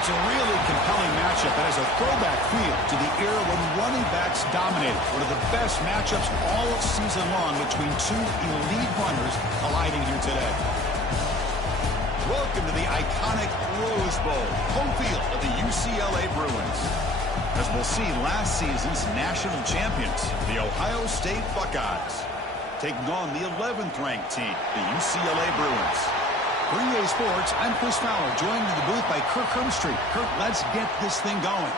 It's a really compelling matchup that has a throwback feel to the era when running backs dominated. One of the best matchups all season long between two elite runners colliding here today. Welcome to the iconic Rose Bowl, home field of the UCLA Bruins. As we'll see, last season's national champions, the Ohio State Buckeyes, taking on the 11th-ranked team, the UCLA Bruins. For EA Sports, I'm Chris Fowler, joined in the booth by Kirk Hermstreet. Kirk, let's get this thing going.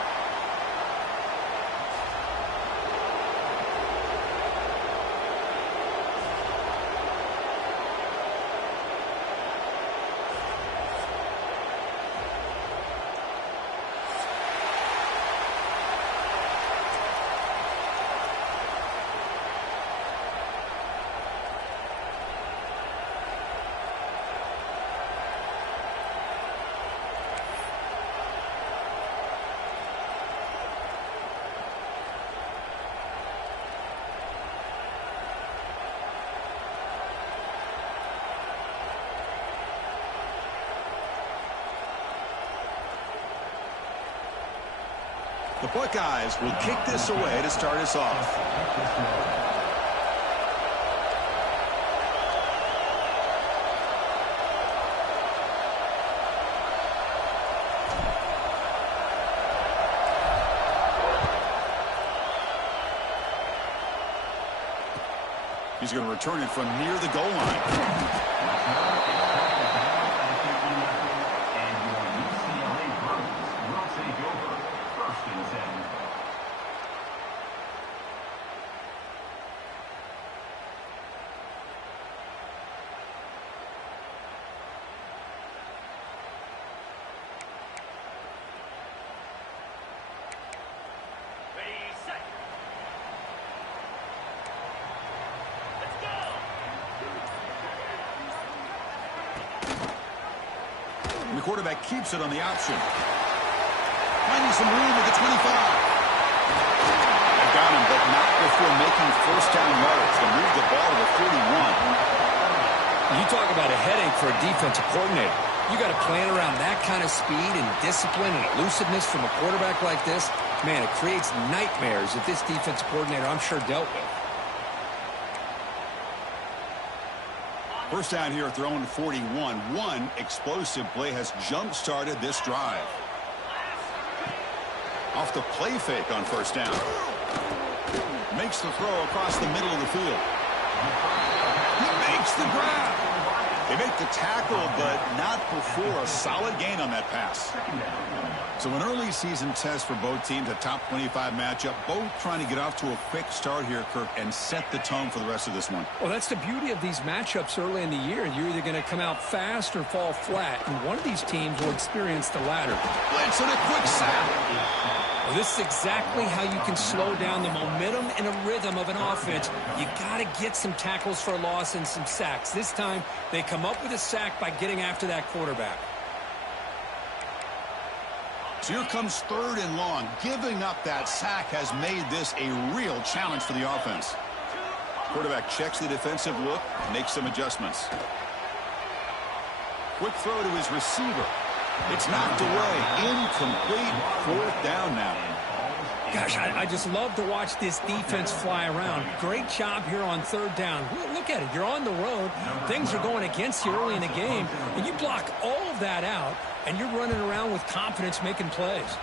The Buckeyes will kick this away to start us off. He's going to return it from near the goal line. The quarterback keeps it on the option. Finding some room at the 25. They've got him, but not before making first down yards. They move the ball to the 41. You talk about a headache for a defensive coordinator. You got to plan around that kind of speed and discipline and elusiveness from a quarterback like this. Man, it creates nightmares that this defensive coordinator, I'm sure, dealt with. First down here, throwing 41. One explosive play has jump-started this drive. Off the play fake on first down. Makes the throw across the middle of the field. He makes the grab. They make the tackle, but not before a solid gain on that pass. So an early season test for both teams, a top 25 matchup, both trying to get off to a quick start here, Kirk, and set the tone for the rest of this one. Well, that's the beauty of these matchups early in the year. You're either going to come out fast or fall flat, and one of these teams will experience the latter. Blitz and a quick sack. Well, this is exactly how you can slow down the momentum and a rhythm of an offense. You got to get some tackles for a loss and some sacks. This time, they come up with a sack by getting after that quarterback. So here comes third and long. Giving up that sack has made this a real challenge for the offense. Quarterback checks the defensive look, makes some adjustments. Quick throw to his receiver. It's knocked away. Incomplete. Fourth down now. Gosh, I just love to watch this defense fly around. Great job here on third down. Look at it. You're on the road. Things are going against you early in the game, and you block all of that out, and you're running around with confidence making plays.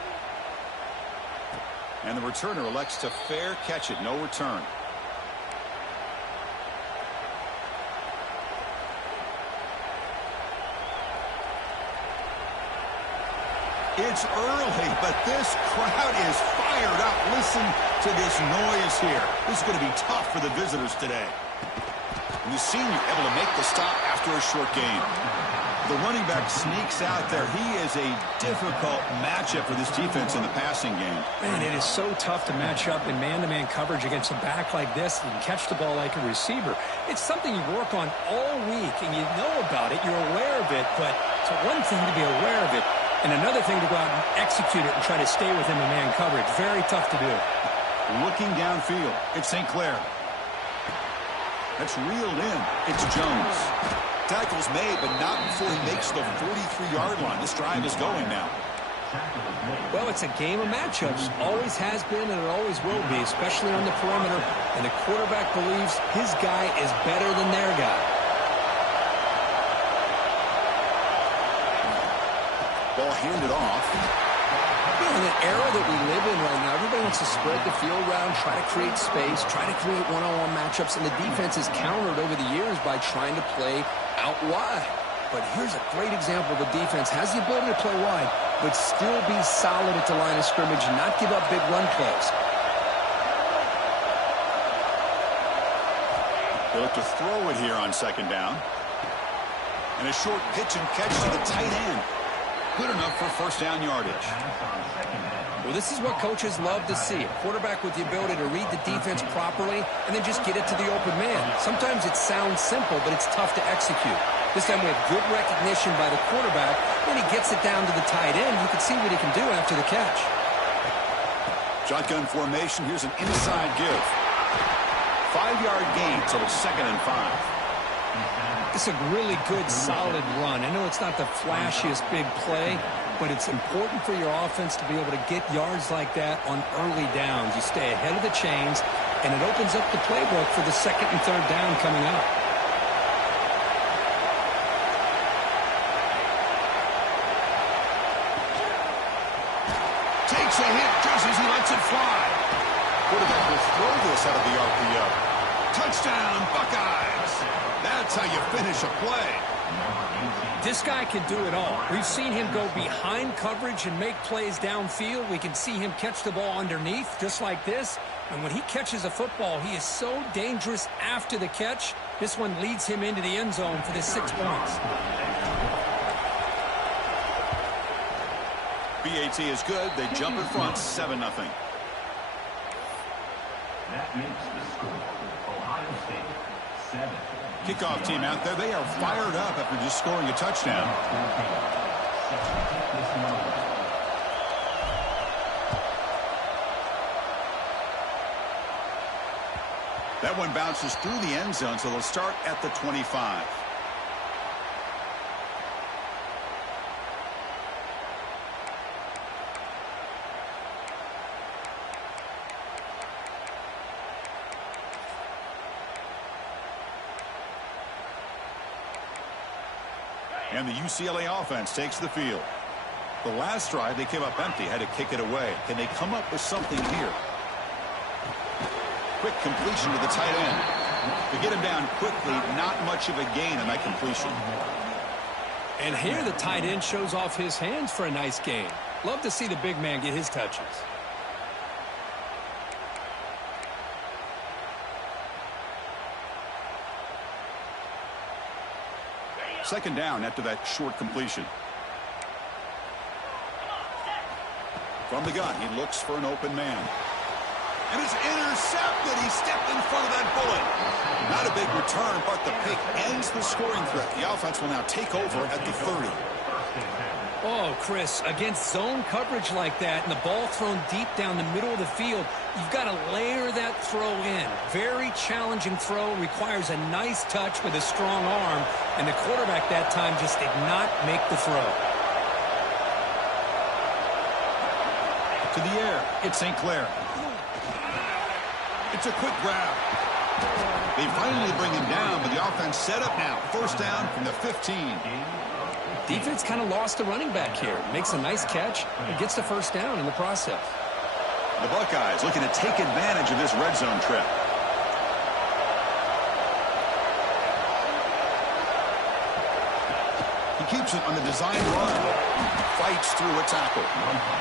And the returner elects to fair catch it. No return. It's early, but this crowd is fired up. Listen to this noise here. This is going to be tough for the visitors today. And the senior able to make the stop after a short game. The running back sneaks out there. He is a difficult matchup for this defense in the passing game. Man, it is so tough to match up in man-to-man coverage against a back like this and catch the ball like a receiver. It's something you work on all week, and you know about it. You're aware of it, but it's one thing to be aware of it, and another thing to go out and execute it and try to stay within the man coverage. Very tough to do. Looking downfield, it's St. Clair. That's reeled in. It's Jones. Tackle's made, but not before he makes the 43-yard line. This drive is going now. Well, it's a game of matchups. Always has been and it always will be, especially on the perimeter. And the quarterback believes his guy is better than their guy. Ball handed off. In an era that we live in right now, everybody wants to spread the field around, try to create space, try to create one-on-one matchups, and the defense has countered over the years by trying to play out wide. But here's a great example. The defense has the ability to play wide, but still be solid at the line of scrimmage and not give up big run plays. They look to throw it here on second down. And a short pitch and catch to the tight end. Good enough for first down yardage. Well, this is what coaches love to see. A quarterback with the ability to read the defense properly and then just get it to the open man. Sometimes it sounds simple, but it's tough to execute. This time we have good recognition by the quarterback. When he gets it down to the tight end, you can see what he can do after the catch. Shotgun formation. Here's an inside give. 5-yard gain till second and 5. It's a really good, solid run. I know it's not the flashiest big play, but it's important for your offense to be able to get yards like that on early downs. You stay ahead of the chains, and it opens up the playbook for the second and third down coming up. Takes a hit just as he lets it fly. Quarterback will throw this out of the RPO. Touchdown, Buckeyes. That's how you finish a play. This guy can do it all. We've seen him go behind coverage and make plays downfield. We can see him catch the ball underneath, just like this. And when he catches a football, he is so dangerous after the catch. This one leads him into the end zone for the 6 points. BAT is good. They jump in front, 7-0. That makes the score. Ohio State, 7. Kickoff team out there. They are fired up after just scoring a touchdown. That one bounces through the end zone, so they'll start at the 25. And the UCLA offense takes the field. The last drive, they came up empty, had to kick it away. Can they come up with something here? Quick completion to the tight end. To get him down quickly, not much of a gain on that completion. And here the tight end shows off his hands for a nice gain. Love to see the big man get his touches. Second down after that short completion. From the gun, he looks for an open man. And it's intercepted. He stepped in front of that bullet. Not a big return, but the pick ends the scoring threat. The offense will now take over at the 30. Oh, Chris, against zone coverage like that and the ball thrown deep down the middle of the field, you've got to layer that throw in. Very challenging throw, requires a nice touch with a strong arm, and the quarterback that time just did not make the throw. To the air, it's St. Clair. It's a quick grab. They finally bring him down, but the offense set up now. First down from the 15. Defense kind of lost the running back here. Makes a nice catch and gets the first down in the process. The Buckeyes looking to take advantage of this red zone trip. He keeps it on the design run. Fights through a tackle.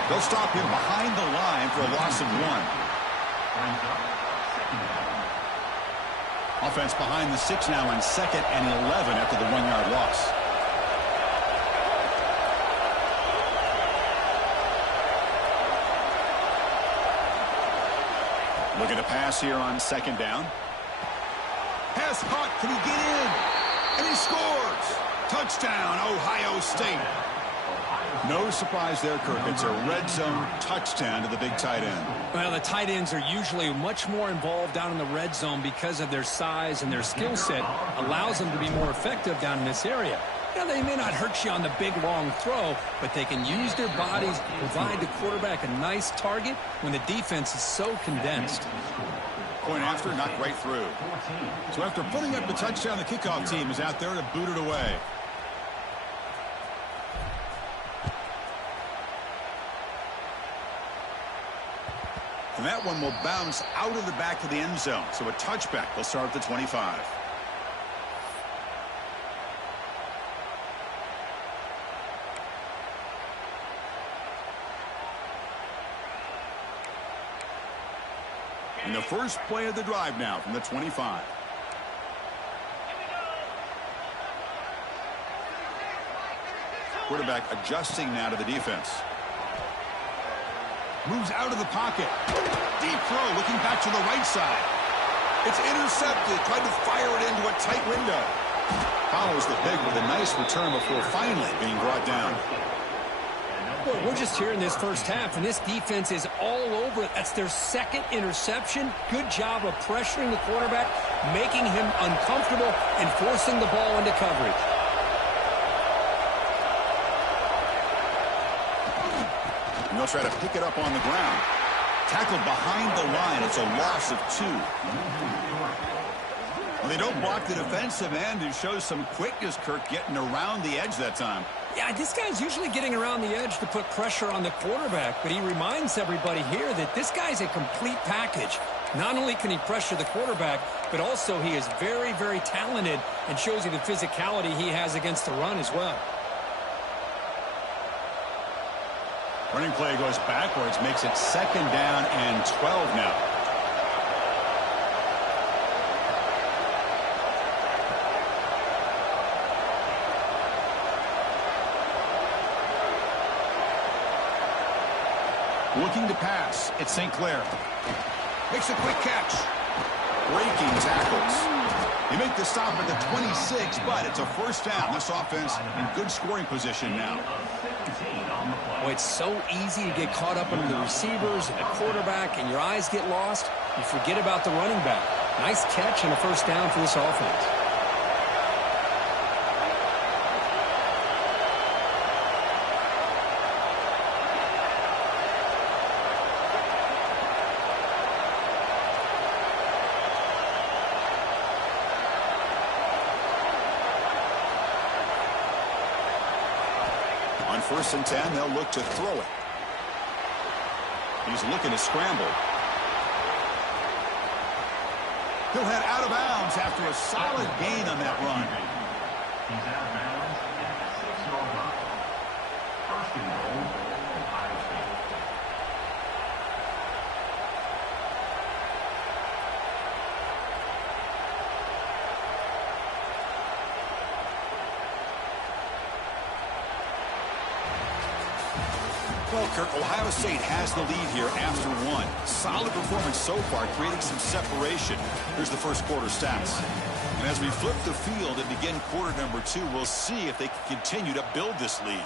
They'll stop him behind the line for a loss of 1. Offense behind the 6 now on 2nd and 11 after the 1-yard loss. Looking to pass here on 2nd down. Pass caught. Can he get in? And he scores. Touchdown, Ohio State. No surprise there, Kirk. It's a red zone touchdown to the big tight end. Well, the tight ends are usually much more involved down in the red zone because of their size and their skill set allows them to be more effective down in this area. Now, they may not hurt you on the big, long throw, but they can use their bodies to provide the quarterback a nice target when the defense is so condensed. Point after, knocked right through. So after putting up the touchdown, the kickoff team is out there to boot it away. And that one will bounce out of the back of the end zone. So a touchback. They'll start at the 25. And the first play of the drive now from the 25. Quarterback adjusting now to the defense. Moves out of the pocket. Deep throw, looking back to the right side. It's intercepted. Tried to fire it into a tight window. Follows the big with a nice return before finally being brought down. Well, we're just here in this first half, and this defense is all over it. That's their second interception. Good job of pressuring the quarterback, making him uncomfortable, and forcing the ball into coverage. And they'll try to pick it up on the ground. Tackled behind the line. It's a loss of 2. Well, they don't block the defensive end and shows some quickness, Kirk, getting around the edge that time. Yeah, this guy's usually getting around the edge to put pressure on the quarterback, but he reminds everybody here that this guy's a complete package. Not only can he pressure the quarterback, but also he is very, very talented and shows you the physicality he has against the run as well. Running play goes backwards, makes it 2nd down and 12 now. Looking to pass. It's St. Clair. Makes a quick catch. Breaking tackles. They make the stop at the 26, but it's a first down. This offense in good scoring position now. Boy, it's so easy to get caught up under the receivers and the quarterback, and your eyes get lost. You forget about the running back. Nice catch and a first down for this offense. On 1st and 10, they'll look to throw it. He's looking to scramble. He'll head out of bounds after a solid gain on that run. He's out of bounds at the 6-yard line. 1st and goal, Ohio State. Well, Kirk, Ohio State has the lead here after 1. Solid performance so far, creating some separation. Here's the first quarter stats. And as we flip the field and begin quarter number 2, we'll see if they can continue to build this lead.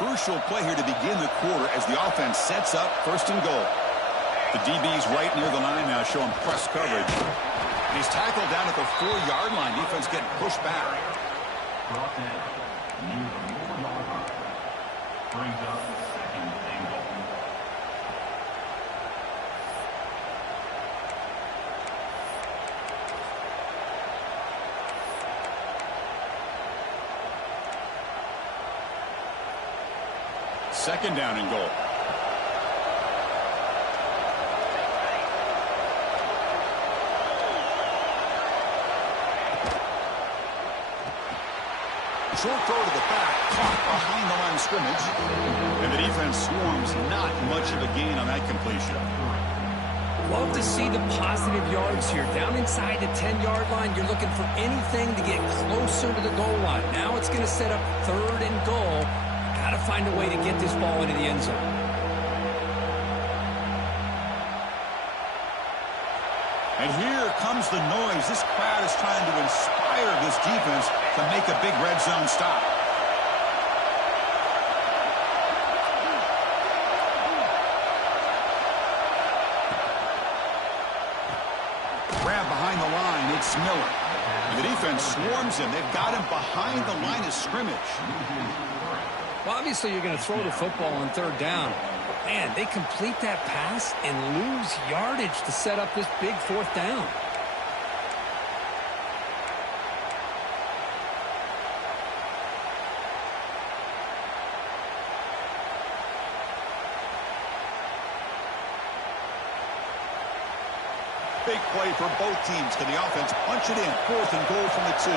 Crucial play here to begin the quarter as the offense sets up 1st and goal. The DB's right near the line now, showing press coverage. And he's tackled down at the 4-yard line. Defense getting pushed back. Brought down near the 4-yard line. Brings up 2nd and goal. Second down and goal. Short throw to the back, caught behind the line of scrimmage. And the defense swarms, not much of a gain on that completion. Love to see the positive yards here. Down inside the 10-yard line, you're looking for anything to get closer to the goal line. Now it's going to set up 3rd and goal. Got to find a way to get this ball into the end zone. And here comes the noise. This crowd is trying to inspire this defense to make a big red zone stop. It's Miller. And the defense swarms him. They've got him behind the line of scrimmage. Well, obviously, you're going to throw the football on third down. Man, they complete that pass and lose yardage to set up this big fourth down. Big play for both teams. Can the offense punch it in? 4th and goal from the 2.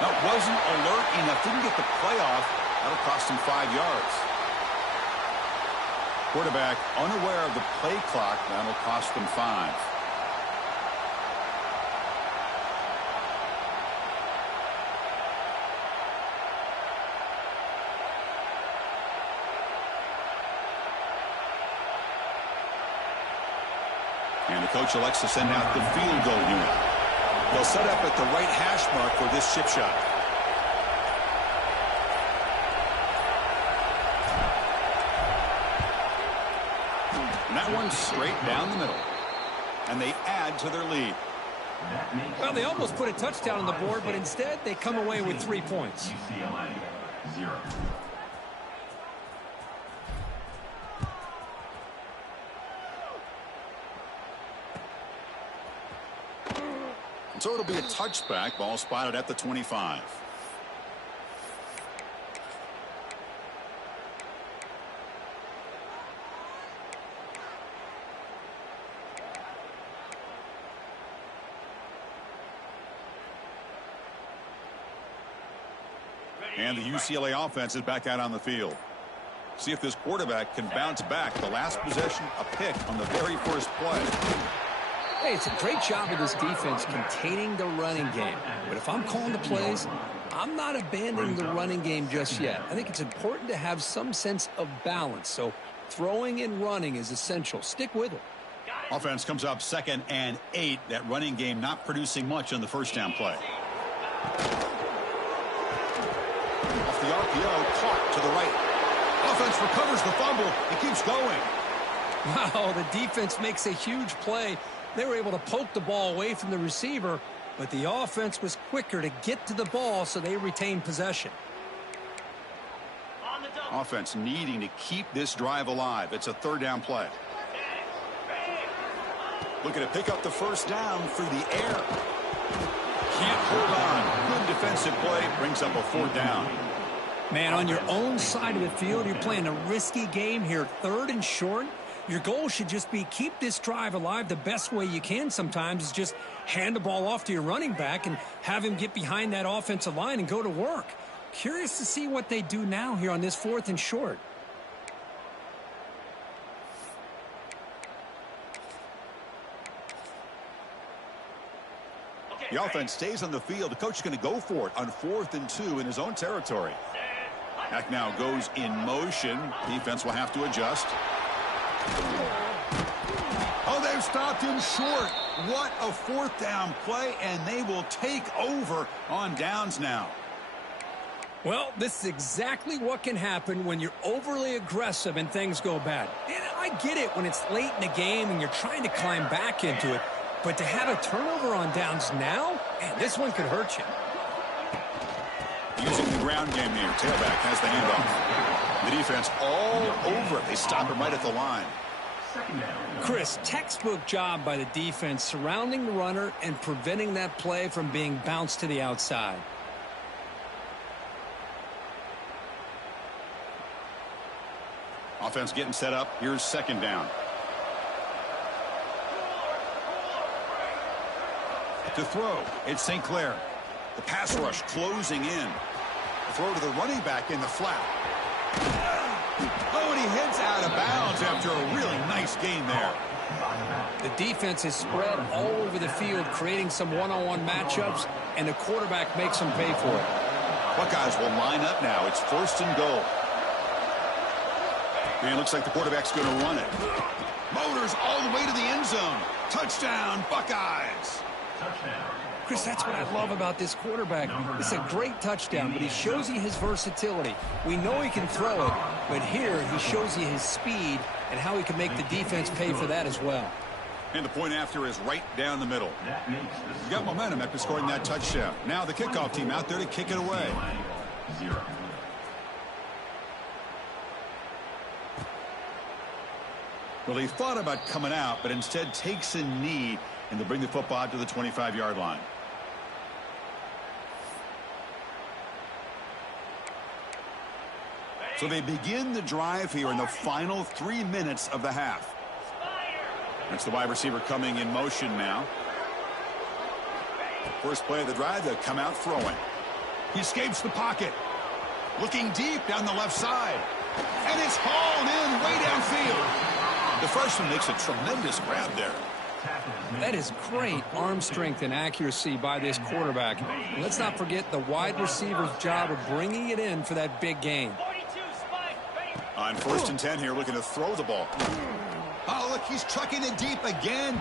That wasn't alert enough. Didn't get the play off. That'll cost him 5 yards. Quarterback unaware of the play clock. That'll cost them 5. And the coach elects to send out the field goal unit. They'll set up at the right hash mark for this chip shot. And that one's straight down the middle. And they add to their lead. Well, they almost put a touchdown on the board, but instead they come away with 3 points. UCLA 0. So it'll be a touchback. Ball spotted at the 25. And the UCLA offense is back out on the field. See if this quarterback can bounce back. The last possession, a pick on the very first play. Hey, it's a great job of this defense containing the running game. But if I'm calling the plays, I'm not abandoning the running game just yet. I think it's important to have some sense of balance. So throwing and running is essential. Stick with it. Offense comes up 2nd and 8. That running game not producing much on the first down play. Off the RPO, caught to the right. Offense recovers the fumble. It keeps going. Wow, the defense makes a huge play. They were able to poke the ball away from the receiver, but the offense was quicker to get to the ball, so they retained possession. Offense needing to keep this drive alive. It's a 3rd down play. Looking to pick up the first down through the air. Can't hold on. Good defensive play. Brings up a 4th down. Man, on your own side of the field, you're playing a risky game here. 3rd and short. Your goal should just be keep this drive alive. The best way you can sometimes is just hand the ball off to your running back and have him get behind that offensive line and go to work. Curious to see what they do now here on this 4th and short. The offense stays on the field. The coach is going to go for it on 4th and 2 in his own territory. Back now goes in motion. Defense will have to adjust. Oh, they've stopped him short. What a 4th down play, and they will take over on downs now. Well, this is exactly what can happen when you're overly aggressive and things go bad. And I get it when it's late in the game and you're trying to climb back into it. But to have a turnover on downs now, man, this one could hurt you. Using the ground game here. Tailback has the handoff. The defense all over it. They stop him right at the line. Chris, textbook job by the defense surrounding the runner and preventing that play from being bounced to the outside. Offense getting set up. Here's 2nd down. To throw, it's St. Clair. The pass rush closing in. The throw to the running back in the flat. Oh, and he heads out of bounds after a really nice gain there. The defense is spread all over the field, creating some one-on-one matchups, and the quarterback makes them pay for it. Buckeyes will line up now. It's 1st and goal. And it looks like the quarterback's going to run it. Motors all the way to the end zone. Touchdown, Buckeyes. Chris, that's what I love about this quarterback. It's a great touchdown, but he shows you his versatility. We know he can throw it, but here he shows you his speed and how he can make the defense pay for that as well. And the point after is right down the middle. You got momentum after scoring that touchdown. Now the kickoff team out there to kick it away. Well, he thought about coming out, but instead takes a knee, and they'll bring the football out to the 25-yard line. So they begin the drive here in the final 3 minutes of the half. That's the wide receiver coming in motion now. First play of the drive, they'll come out throwing. He escapes the pocket. Looking deep down the left side. And it's hauled in way downfield. The freshman makes a tremendous grab there. That is great arm strength and accuracy by this quarterback. And let's not forget the wide receiver's job of bringing it in for that big gain. On 1st and 10 here, looking to throw the ball. Oh, look, he's trucking it deep again.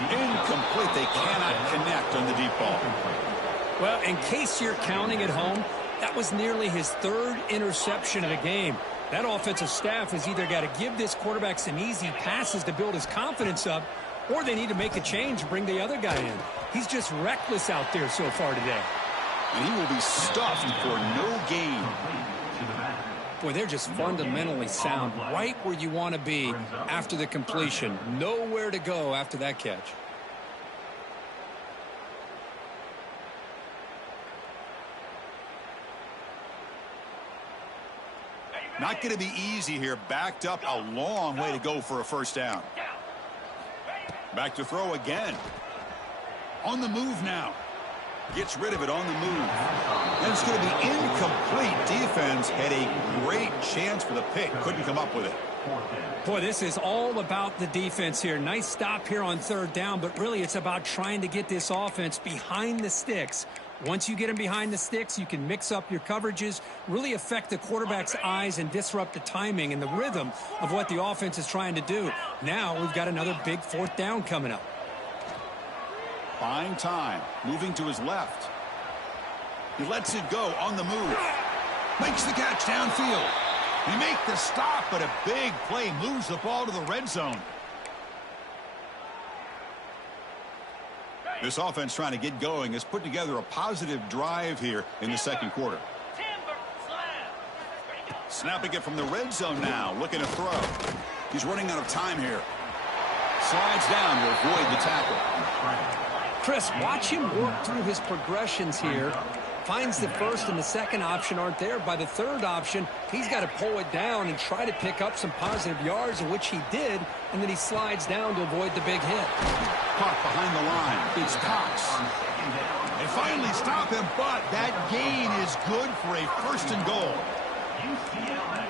Incomplete. They cannot connect on the deep ball. Well, in case you're counting at home, that was nearly his third interception of the game. That offensive staff has either got to give this quarterback some easy passes to build his confidence up, or they need to make a change and bring the other guy in. He's just reckless out there so far today. And he will be stuffed for no gain. Boy, they're just fundamentally sound, right where you want to be after the completion. Nowhere to go after that catch. Not going to be easy here. Backed up a long way to go for a first down. Back to throw again. On the move now. Gets rid of it on the move. And it's going to be incomplete. Defense had a great chance for the pick. Couldn't come up with it. Boy, this is all about the defense here. Nice stop here on third down, but really it's about trying to get this offense behind the sticks. Once you get them behind the sticks, you can mix up your coverages, really affect the quarterback's eyes and disrupt the timing and the rhythm of what the offense is trying to do. Now we've got another big fourth down coming up. Buying time, moving to his left. He lets it go on the move. Makes the catch downfield. He make the stop, but a big play moves the ball to the red zone. This offense trying to get going has put together a positive drive here in the second quarter. Snapping it from the red zone now, looking to throw. He's running out of time here. Slides down to avoid the tackle. Chris, watch him work through his progressions here. Finds the first and the second option aren't there. By the third option, he's got to pull it down and try to pick up some positive yards, in which he did, and then he slides down to avoid the big hit. Caught behind the line. It's Cox. They finally stop him, but that gain is good for a first and goal. UCLA.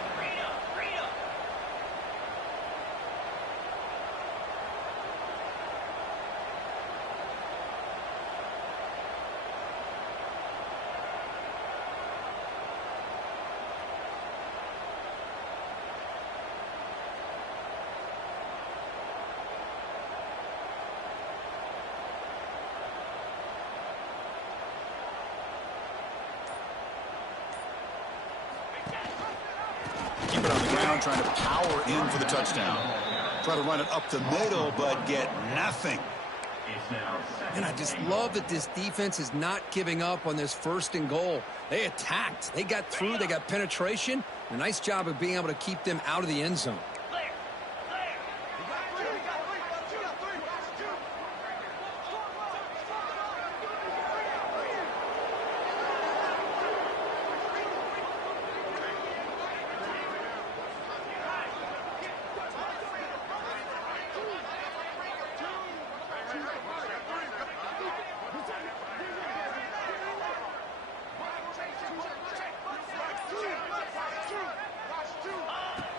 Keep it on the ground, trying to power in for the touchdown. Try to run it up the middle, but get nothing. And I just love that this defense is not giving up on this first and goal. They attacked. They got through. They got penetration. A nice job of being able to keep them out of the end zone.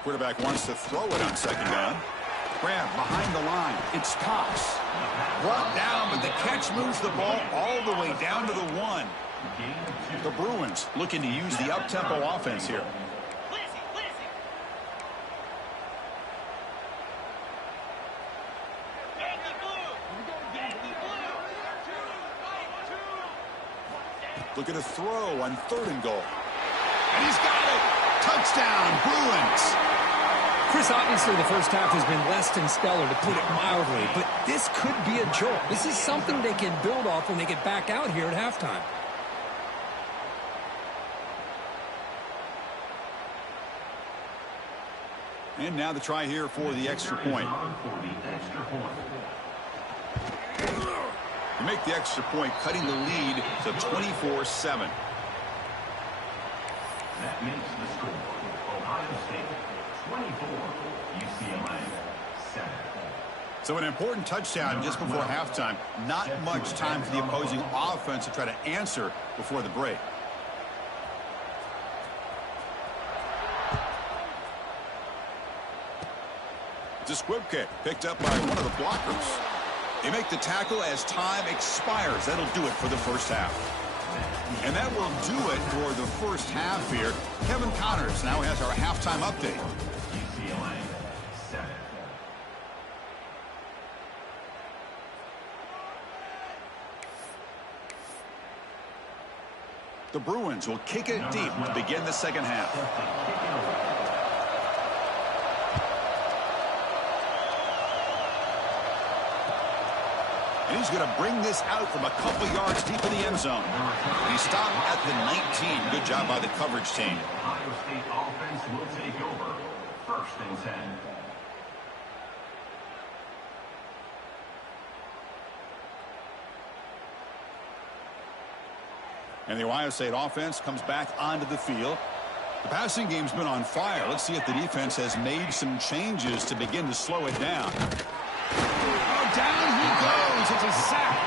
Quarterback wants to throw it on second down. Grab behind the line. It's Cox. Brought down, but the catch moves the ball all the way down to the 1. The Bruins looking to use the up-tempo offense here. Looking to throw on 3rd and goal. And he's got it. Touchdown, Bruins. Chris, obviously the first half has been less than stellar, to put it mildly, but this could be a jolt. This is something they can build off when they get back out here at halftime. And now the try here for the extra point. You make the extra point, cutting the lead to 24-7. That makes the score Ohio State 24, UCLA 7. So an important touchdown just before halftime. Not much time for the opposing offense to try to answer before the break. It's a squib kick picked up by one of the blockers. They make the tackle as time expires. That'll do it for the first half. And that will do it for the first half here. Kevin Connors now has our halftime update. UCLA 7. The Bruins will kick it deep to begin the second half. And he's going to bring this out from a couple yards deep in the end zone. And he stopped at the 19. Good job by the coverage team. Ohio State offense will take over. 1st and 10. And the Ohio State offense comes back onto the field. The passing game's been on fire. Let's see if the defense has made some changes to begin to slow it down. Oh, down he goes. It's a sack.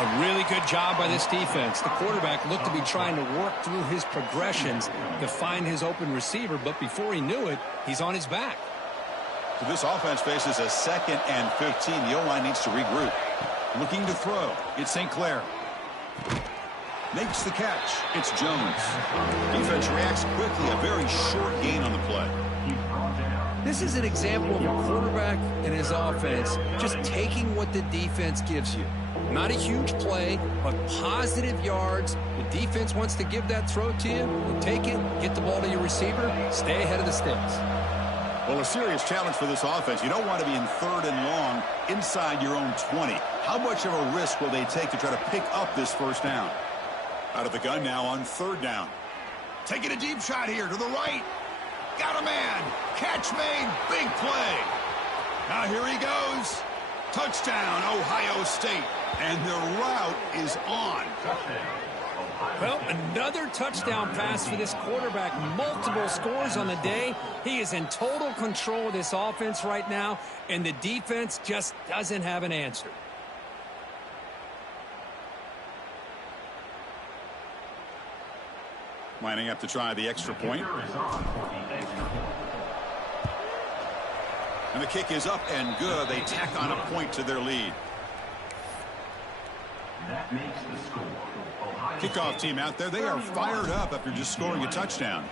A really good job by this defense. The quarterback looked to be trying to work through his progressions to find his open receiver, but before he knew it, he's on his back. So this offense faces a 2nd and 15. The O-line needs to regroup. Looking to throw. It's St. Clair. Makes the catch. It's Jones. Defense reacts quickly. A very short gain on the play. This is an example of a quarterback and his offense just taking what the defense gives you. Not a huge play, but positive yards. The defense wants to give that throw to you. You take it, get the ball to your receiver, stay ahead of the sticks. Well, a serious challenge for this offense. You don't want to be in 3rd and long inside your own 20. How much of a risk will they take to try to pick up this first down? Out of the gun now on 3rd down. Taking a deep shot here to the right. Got a man. Catch made. Big play. Now here he goes. Touchdown, Ohio State. And the route is on. Well, another touchdown pass for this quarterback. Multiple scores on the day. He is in total control of this offense right now, and the defense just doesn't have an answer. Lining up to try the extra point. And the kick is up and good. They tack on a point to their lead. That makes the score. Kickoff team out there. They are fired up after just scoring a touchdown.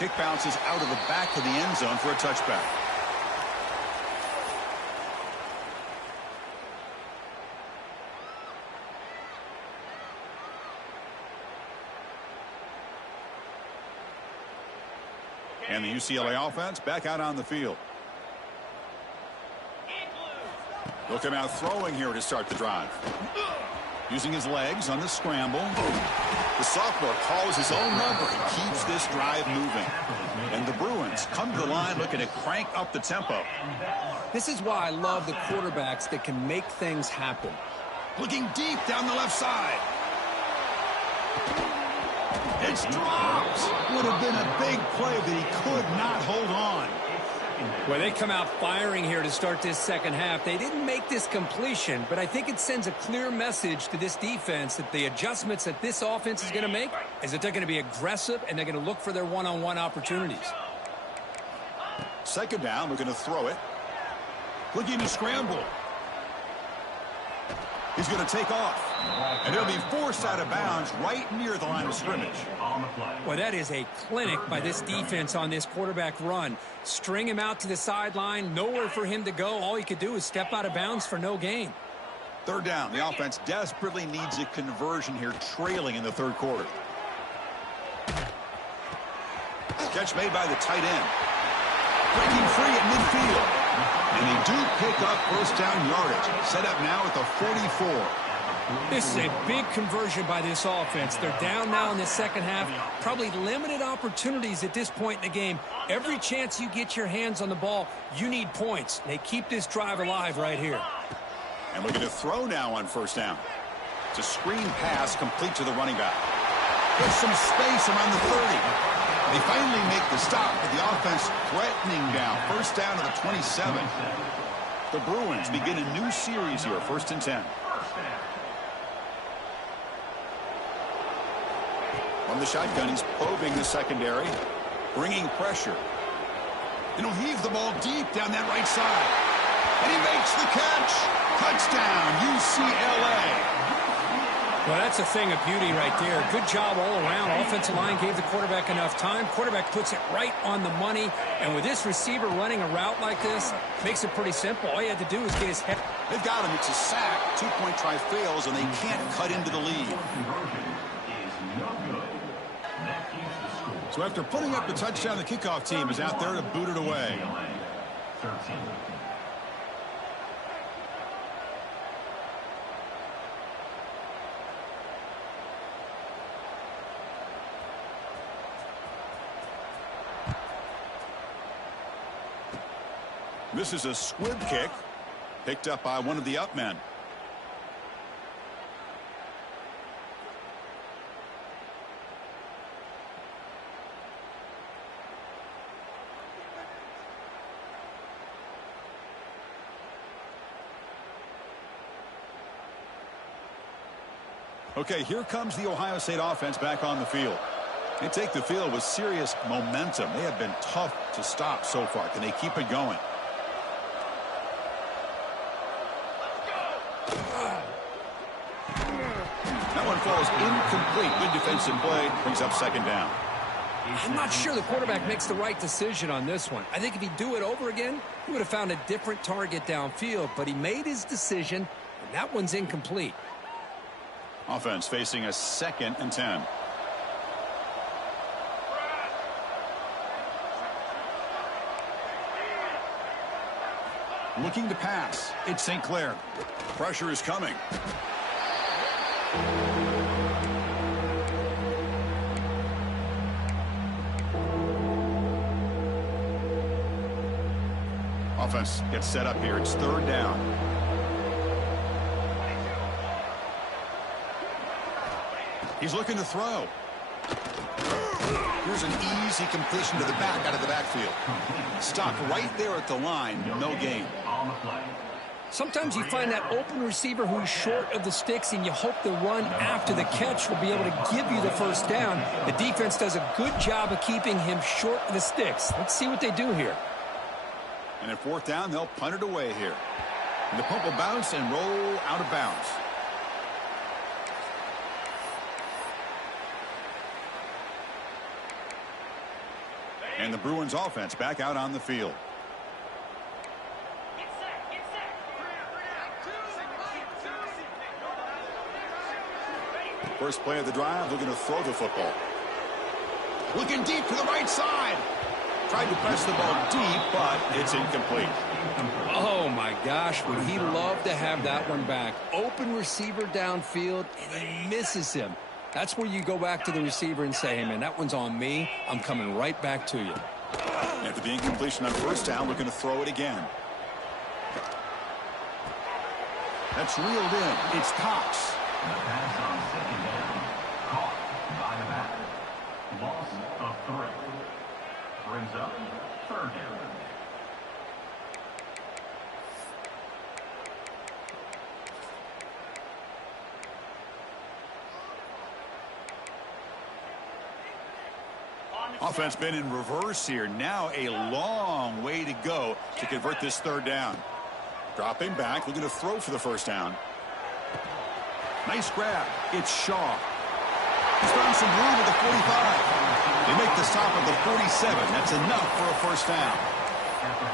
Kick bounces out of the back of the end zone for a touchback. And the UCLA offense back out on the field. Look him out throwing here to start the drive. Using his legs on the scramble. The sophomore calls his own number and keeps this drive moving. And the Bruins come to the line looking to crank up the tempo. This is why I love the quarterbacks that can make things happen. Looking deep down the left side. It's dropped. Would have been a big play, but he could not hold on. Well, they come out firing here to start this second half. They didn't make this completion, but I think it sends a clear message to this defense that the adjustments that this offense is going to make is that they're going to be aggressive and they're going to look for their one-on-one opportunities. 2nd down, looking to throw it. Looking to scramble. He's going to take off. And he'll be forced out of bounds right near the line of scrimmage. Well, that is a clinic by this defense on this quarterback run. String him out to the sideline, nowhere for him to go. All he could do is step out of bounds for no gain. Third down. The offense desperately needs a conversion here, trailing in the third quarter. Catch made by the tight end. Breaking free at midfield. And they do pick up first down yardage. Set up now at the 44. This is a big conversion by this offense. They're down now in the second half. Probably limited opportunities at this point in the game. Every chance you get your hands on the ball, you need points. They keep this drive alive right here. And looking to throw now on first down. It's a screen pass complete to the running back. There's some space around the 30. They finally make the stop, but the offense threatening down. First down to the 27. The Bruins begin a new series here, 1st and 10. From the shotgun, he's probing the secondary, bringing pressure. And he'll heave the ball deep down that right side. And he makes the catch. Touchdown, UCLA. Well, that's a thing of beauty right there. Good job all around. Offensive line gave the quarterback enough time. Quarterback puts it right on the money. And with this receiver running a route like this, makes it pretty simple. All you had to do is get his head. They've got him. It's a sack. 2-point try fails, and they can't cut into the lead. So after putting up the touchdown, the kickoff team is out there to boot it away. This is a squib kick, picked up by one of the up men. Okay, here comes the Ohio State offense back on the field. They take the field with serious momentum. They have been tough to stop so far. Can they keep it going? That one falls incomplete. Good defensive play. Brings up second down. I'm not sure the quarterback makes the right decision on this one. I think if he'd do it over again, he would have found a different target downfield. But he made his decision, and that one's incomplete. Offense facing a 2nd and 10. Looking to pass. It's St. Clair. Pressure is coming. Offense gets set up here. It's third down. He's looking to throw. Here's an easy completion to the back out of the backfield. Stopped right there at the line. No gain. Sometimes you find that open receiver who's short of the sticks, and you hope the run after the catch will be able to give you the first down. The defense does a good job of keeping him short of the sticks. Let's see what they do here. And at fourth down, they'll punt it away here. And the punt will bounce and roll out of bounds. And the Bruins offense back out on the field. First play of the drive, looking to throw the football. Looking deep to the right side. Tried to press the ball deep, but it's incomplete. Oh, my gosh. Would he love to have that one back? Open receiver downfield, and he misses him. That's where you go back to the receiver and say, hey, man, that one's on me. I'm coming right back to you. After the incompletion on first down, looking to throw it again. That's reeled in. It's Cox. The pass on second down. Caught by the back. Loss of 3. Brings up third down. Offense been in reverse here. Now a long way to go to convert this third down. Dropping back, looking to throw for the first down. Nice grab. It's Shaw. He's found some room at the 45. They make the stop at the 47. That's enough for a first down.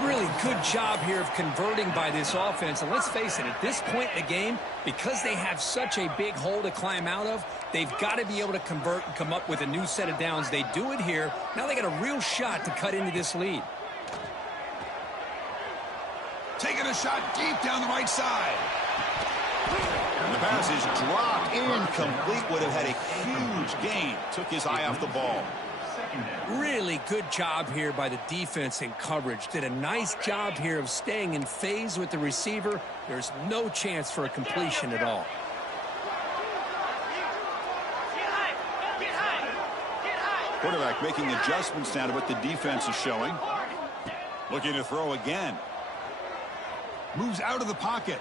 Really good job here of converting by this offense. And let's face it, at this point in the game, because they have such a big hole to climb out of, they've got to be able to convert and come up with a new set of downs. They do it here. Now they got a real shot to cut into this lead. Taking a shot deep down the right side. And the pass is dropped incomplete. Would have had a huge gain. Took his eye off the ball. Really good job here by the defense in coverage. Did a nice job here of staying in phase with the receiver. There's no chance for a completion at all. Quarterback making adjustments now to what the defense is showing. Looking to throw again. Moves out of the pocket.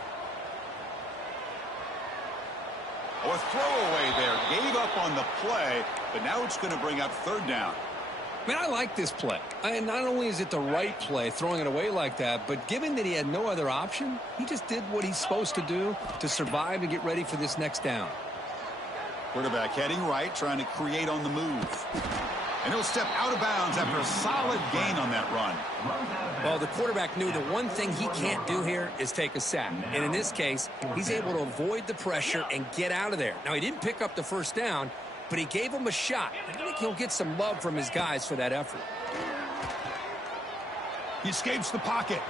Oh, a throwaway there. Gave up on the play, but now it's going to bring up third down. Man, I like this play. Not only is it the right play, throwing it away like that, but given that he had no other option, he just did what he's supposed to do to survive and get ready for this next down. Quarterback heading right, trying to create on the move. And he'll step out of bounds after a solid gain on that run. Well, the quarterback knew the one thing he can't do here is take a sack. And in this case, he's able to avoid the pressure and get out of there. Now, he didn't pick up the first down, but he gave him a shot. I think he'll get some love from his guys for that effort. He escapes the pocket.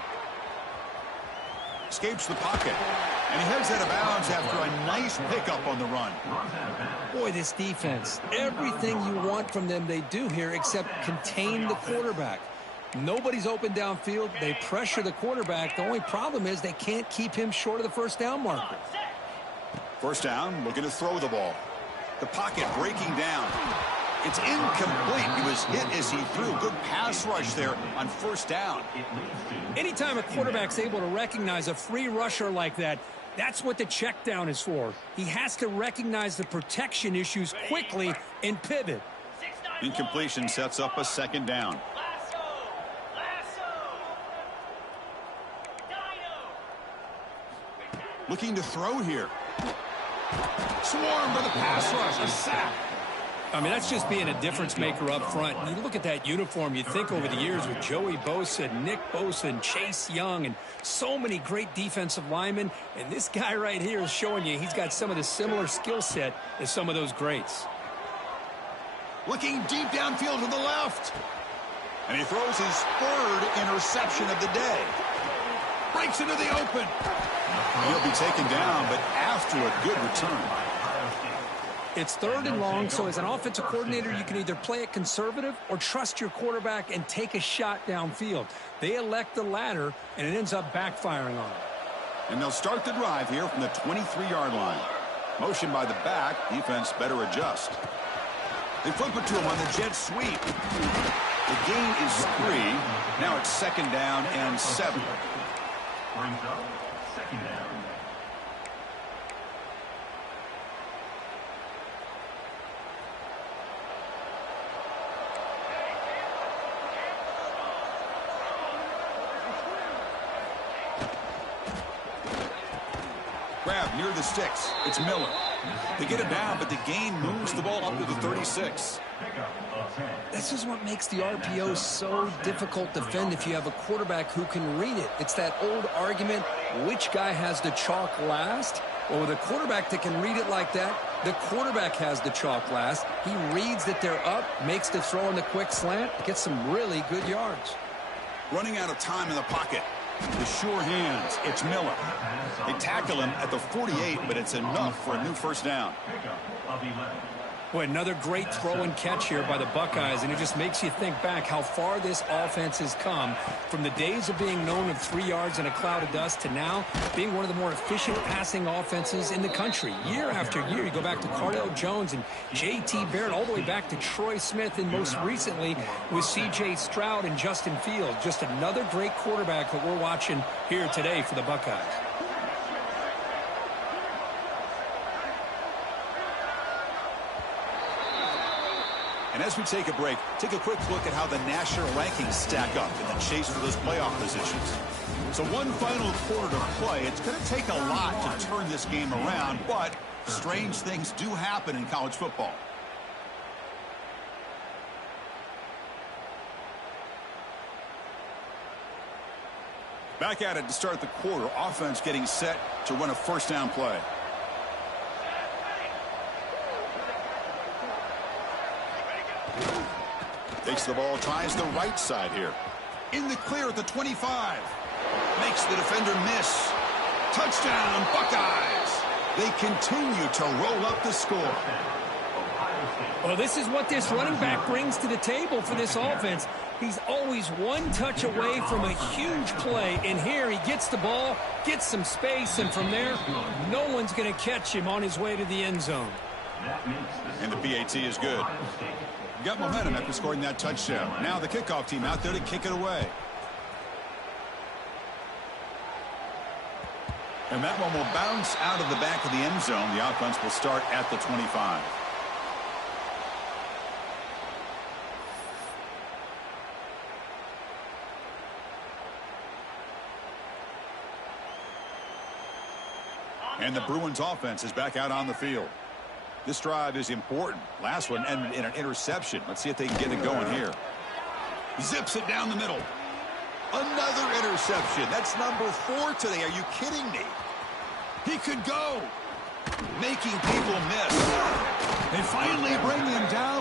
Escapes the pocket. And he heads out of bounds after a nice pickup on the run. Boy, this defense, everything you want from them they do here except contain the quarterback. Nobody's open downfield. They pressure the quarterback. The only problem is they can't keep him short of the first down marker. First down, looking to throw the ball. The pocket breaking down. It's incomplete. He was hit as he threw. Good pass rush there on first down. Anytime a quarterback's able to recognize a free rusher like that, that's what the check down is for. He has to recognize the protection issues quickly and pivot. Incompletion sets up a second down. Looking to throw here. Swarmed by the pass rush. A sack. I mean, that's just being a difference maker up front. And you look at that uniform, you think over the years with Joey Bosa, Nick Bosa, and Chase Young, and so many great defensive linemen. And this guy right here is showing you he's got some of the similar skill set as some of those greats. Looking deep downfield to the left. And he throws his third interception of the day. Breaks into the open. He'll be taken down, but after a good return. It's third and long, so as an offensive coordinator, you can either play it conservative or trust your quarterback and take a shot downfield. They elect the latter, and it ends up backfiring on them. And they'll start the drive here from the 23-yard line. Motion by the back. Defense better adjust. They flip it to him on the jet sweep. The gain is 3. Now it's second down and 7. Brings up second down. Grab near the sticks. It's Miller. They get it down, but the gain moves the ball up to the 36. This is what makes the RPO so difficult to defend if you have a quarterback who can read it. It's that old argument, which guy has the chalk last? Well, with a quarterback that can read it like that, the quarterback has the chalk last. He reads that they're up, makes the throw in the quick slant, gets some really good yards. Running out of time in the pocket. The sure hands. It's Miller. They tackle him at the 48, but it's enough for a new first down. Boy, another great throw and catch here by the Buckeyes, and it just makes you think back how far this offense has come from the days of being known of 3 yards in a cloud of dust to now being one of the more efficient passing offenses in the country. Year after year, you go back to Cardell Jones and J.T. Barrett, all the way back to Troy Smith, and most recently with C.J. Stroud and Justin Fields. Just another great quarterback that we're watching here today for the Buckeyes. And as we take a break, take a quick look at how the national rankings stack up in the chase for those playoff positions. So one final quarter to play. It's going to take a lot to turn this game around, but Strange things do happen in college football. Back at it to start the quarter. Offense getting set to run a first down play. Takes the ball, tries the right side here. In the clear at the 25. Makes the defender miss. Touchdown, Buckeyes. They continue to roll up the score. Well, this is what this running back brings to the table for this offense. He's always one touch away from a huge play. And here he gets the ball, gets some space, and from there, no one's going to catch him on his way to the end zone. And the PAT is good. Got momentum after scoring that touchdown. Now the kickoff team out there to kick it away. And that one will bounce out of the back of the end zone. The offense will start at the 25. And the Bruins offense is back out on the field. This drive is important. Last one ended in an interception. Let's see if they can get it going here. Zips it down the middle. Another interception. That's number 4 today. Are you kidding me? He could go. Making people miss. They finally bring him down.